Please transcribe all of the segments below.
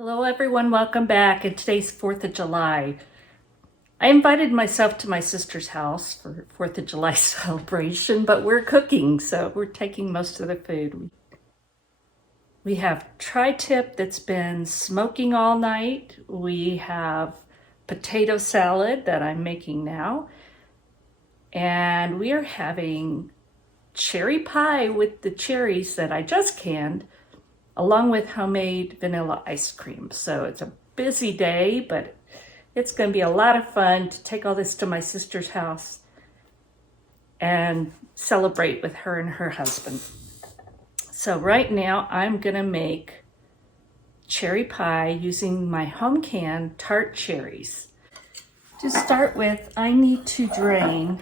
Hello everyone, welcome back. And today's 4th of July. I invited myself to my sister's house for 4th of July celebration, but we're cooking, so we're taking most of the food. We have tri-tip that's been smoking all night. We have potato salad that I'm making now. And we are having cherry pie with the cherries that I just canned, along with homemade vanilla ice cream. So it's a busy day, but it's going to be a lot of fun to take all this to my sister's house and celebrate with her and her husband. So right now I'm going to make cherry pie using my home canned tart cherries. To start with, I need to drain.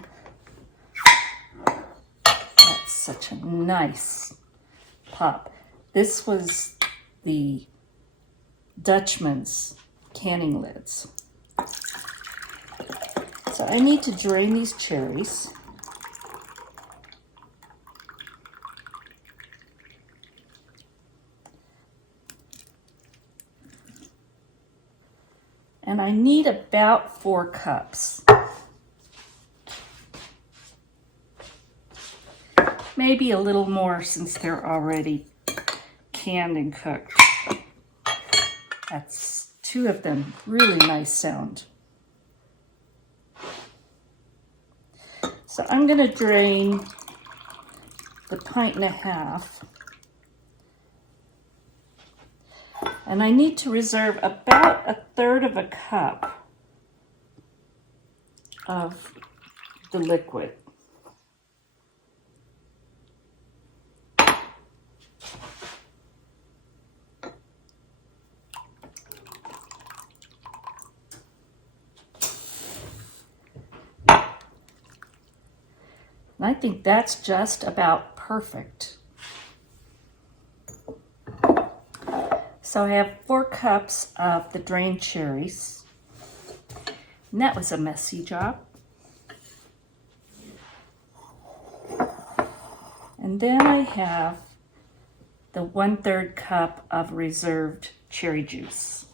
That's such a nice pop. This was the Dutchman's canning lids. So I need to drain these cherries. And I need about 4 cups. Maybe a little more since they're already canned and cooked. That's 2 of them. Really nice sound. So I'm going to drain the 1.5 pints. And I need to reserve about 1/3 of a cup of the liquid. And I think that's just about perfect. So I have 4 cups of the drained cherries. And that was a messy job. And then I have the 1/3 cup of reserved cherry juice.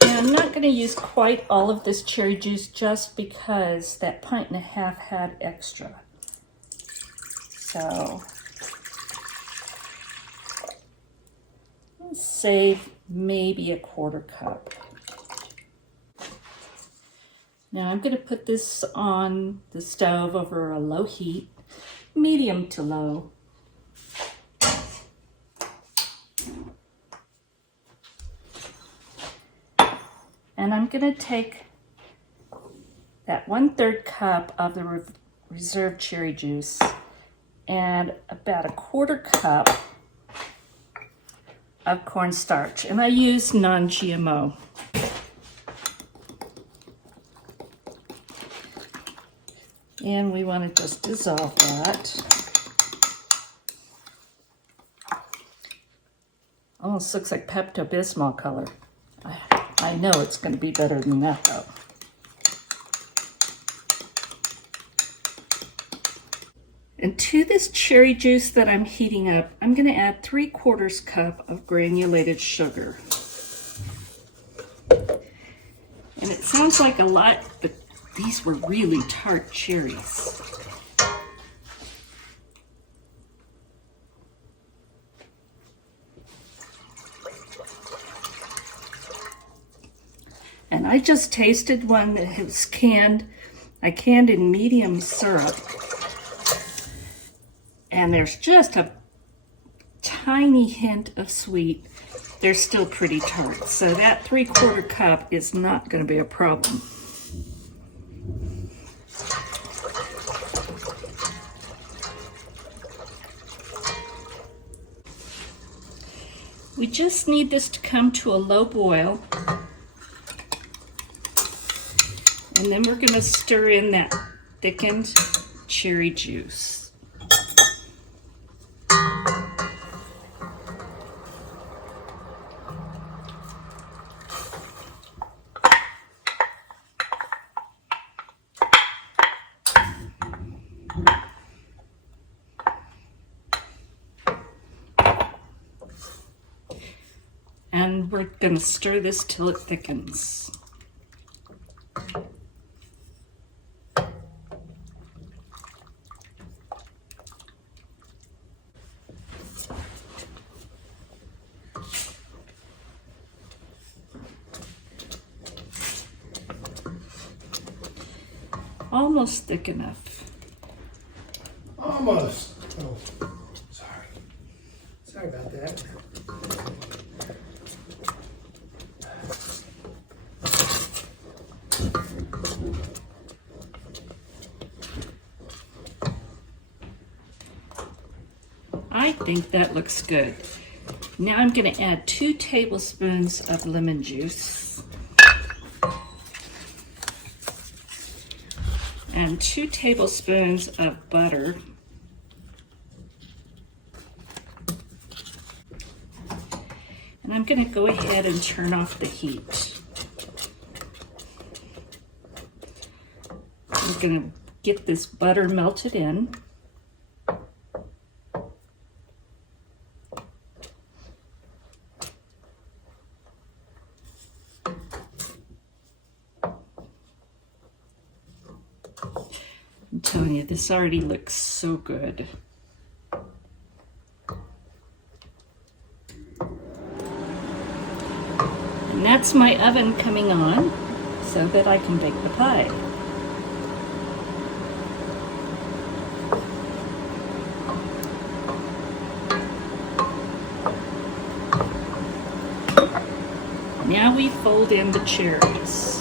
Now I'm not going to use quite all of this cherry juice just because that 1.5 pints had extra. So let's save maybe 1/4 cup. Now I'm going to put this on the stove over a low heat, medium to low. And I'm going to take that 1/3 cup of the reserved cherry juice and about 1/4 cup of cornstarch, and I use non-GMO. And we want to just dissolve that. Almost looks like Pepto-Bismol color. I know it's going to be better than that though. And to this cherry juice that I'm heating up, I'm going to add 3/4 cup of granulated sugar. And it sounds like a lot, but these were really tart cherries. And I just tasted one that was canned. I canned in medium syrup. And there's just a tiny hint of sweet. They're still pretty tart. So that 3/4 cup is not going to be a problem. We just need this to come to a low boil. And then we're going to stir in that thickened cherry juice. And we're going to stir this till it thickens. Almost thick enough. Almost. Oh, sorry. Sorry about that. I think that looks good. Now I'm going to add 2 tablespoons of lemon juice and 2 tablespoons of butter. And I'm going to go ahead and turn off the heat. I'm going to get this butter melted in. I'm telling you, this already looks so good. And that's my oven coming on so that I can bake the pie. Now we fold in the cherries.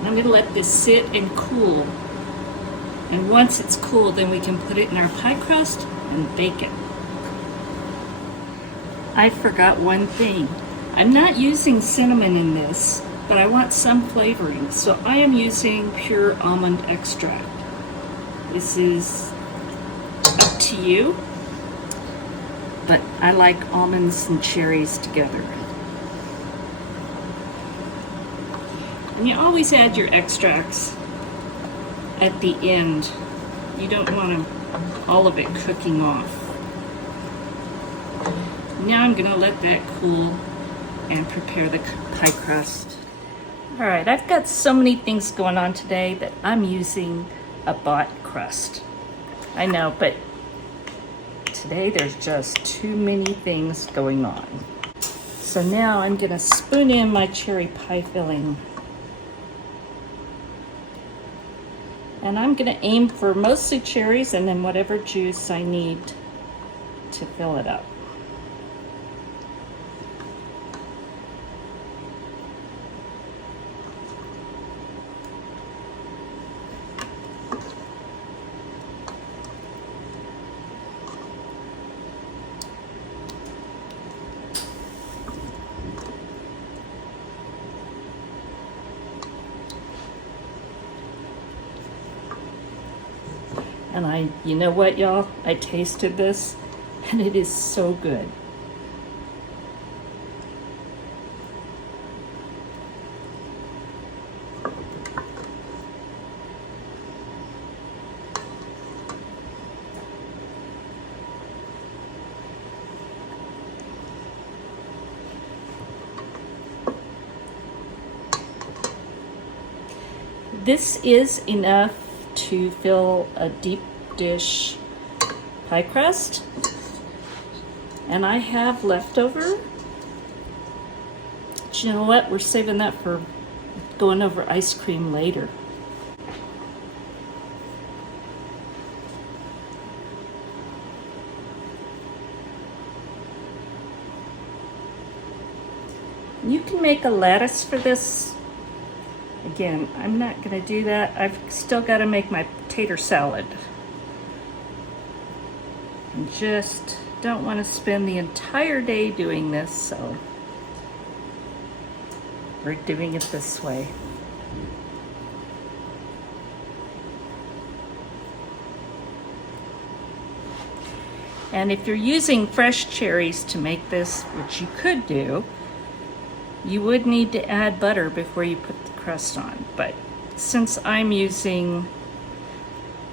I'm going to let this sit and cool. And once it's cool, then we can put it in our pie crust and bake it. I forgot one thing. I'm not using cinnamon in this, but I want some flavoring. So I am using pure almond extract. This is up to you, but I like almonds and cherries together. And you always add your extracts at the end. You don't want all of it cooking off. Now I'm going to let that cool and prepare the pie crust. All right, I've got so many things going on today that I'm using a bought crust. I know, but today there's just too many things going on. So now I'm going to spoon in my cherry pie filling. And I'm going to aim for mostly cherries and then whatever juice I need to fill it up. And you know what, y'all? I tasted this, and it is so good. This is enough to fill a deep dish pie crust, and I have leftover. But you know what? We're saving that for going over ice cream later. You can make a lattice for this. Again, I'm not going to do that. I've still got to make my potato salad. I just don't want to spend the entire day doing this, so we're doing it this way. And if you're using fresh cherries to make this, which you could do, you would need to add butter before you put the crust on. But since I'm using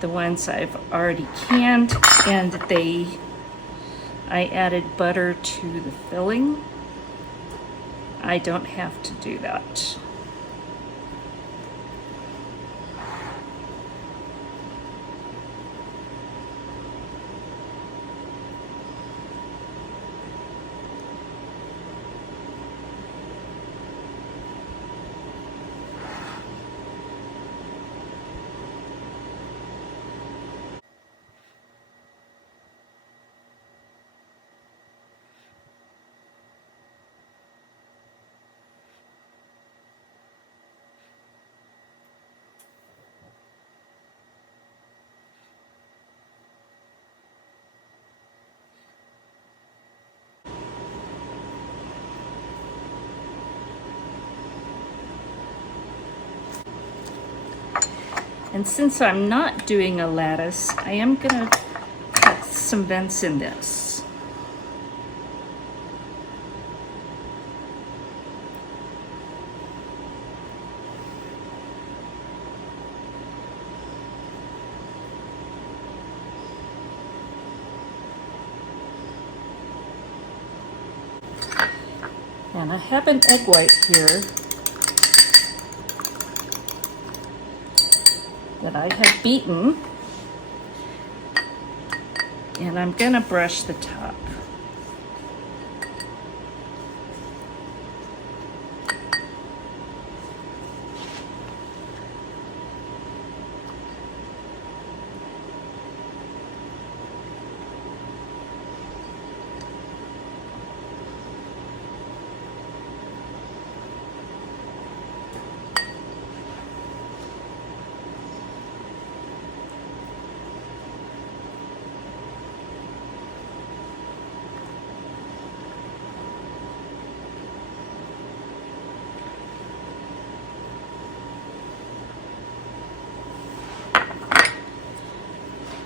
the ones I've already canned and I added butter to the filling, I don't have to do that. And since I'm not doing a lattice, I am gonna cut some vents in this. And I have an egg white here that I have beaten, and I'm gonna brush the top.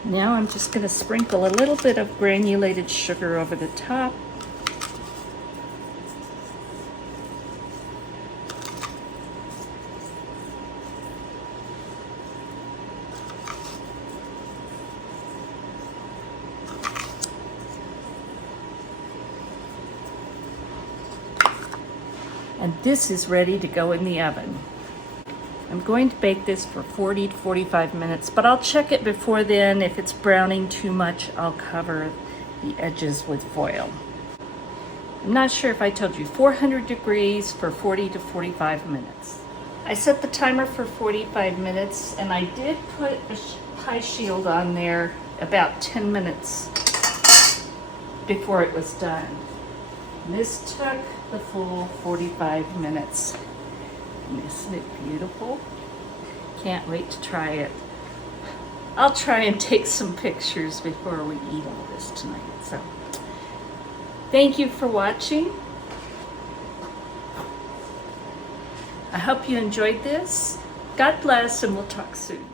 Now I'm just going to sprinkle a little bit of granulated sugar over the top. And this is ready to go in the oven. I'm going to bake this for 40 to 45 minutes, but I'll check it before then. If it's browning too much, I'll cover the edges with foil. I'm not sure if I told you, 400 degrees for 40 to 45 minutes. I set the timer for 45 minutes, and I did put a pie shield on there about 10 minutes before it was done. And this took the full 45 minutes. Isn't it beautiful? Can't wait to try it. I'll try and take some pictures before we eat all this tonight. So, thank you for watching. I hope you enjoyed this. God bless, and we'll talk soon.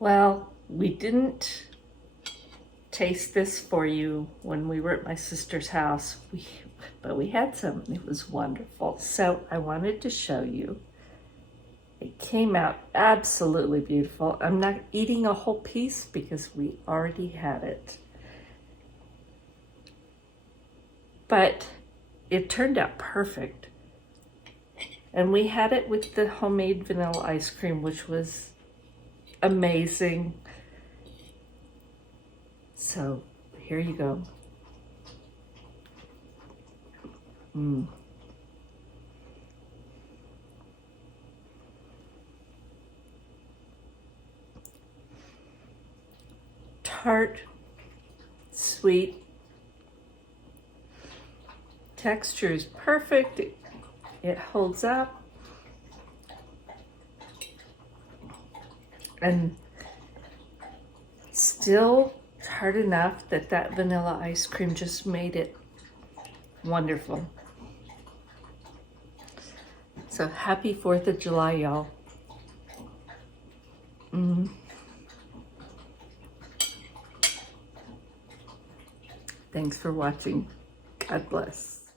Well, we didn't taste this for you when we were at my sister's house, but we had some. It was wonderful. So I wanted to show you. It came out absolutely beautiful. I'm not eating a whole piece because we already had it. But it turned out perfect. And we had it with the homemade vanilla ice cream, which was amazing. So here you go. Tart, sweet, texture is perfect. It holds up, and still tart enough that that vanilla ice cream just made it wonderful. So happy 4th of July, y'all. Thanks for watching. God bless.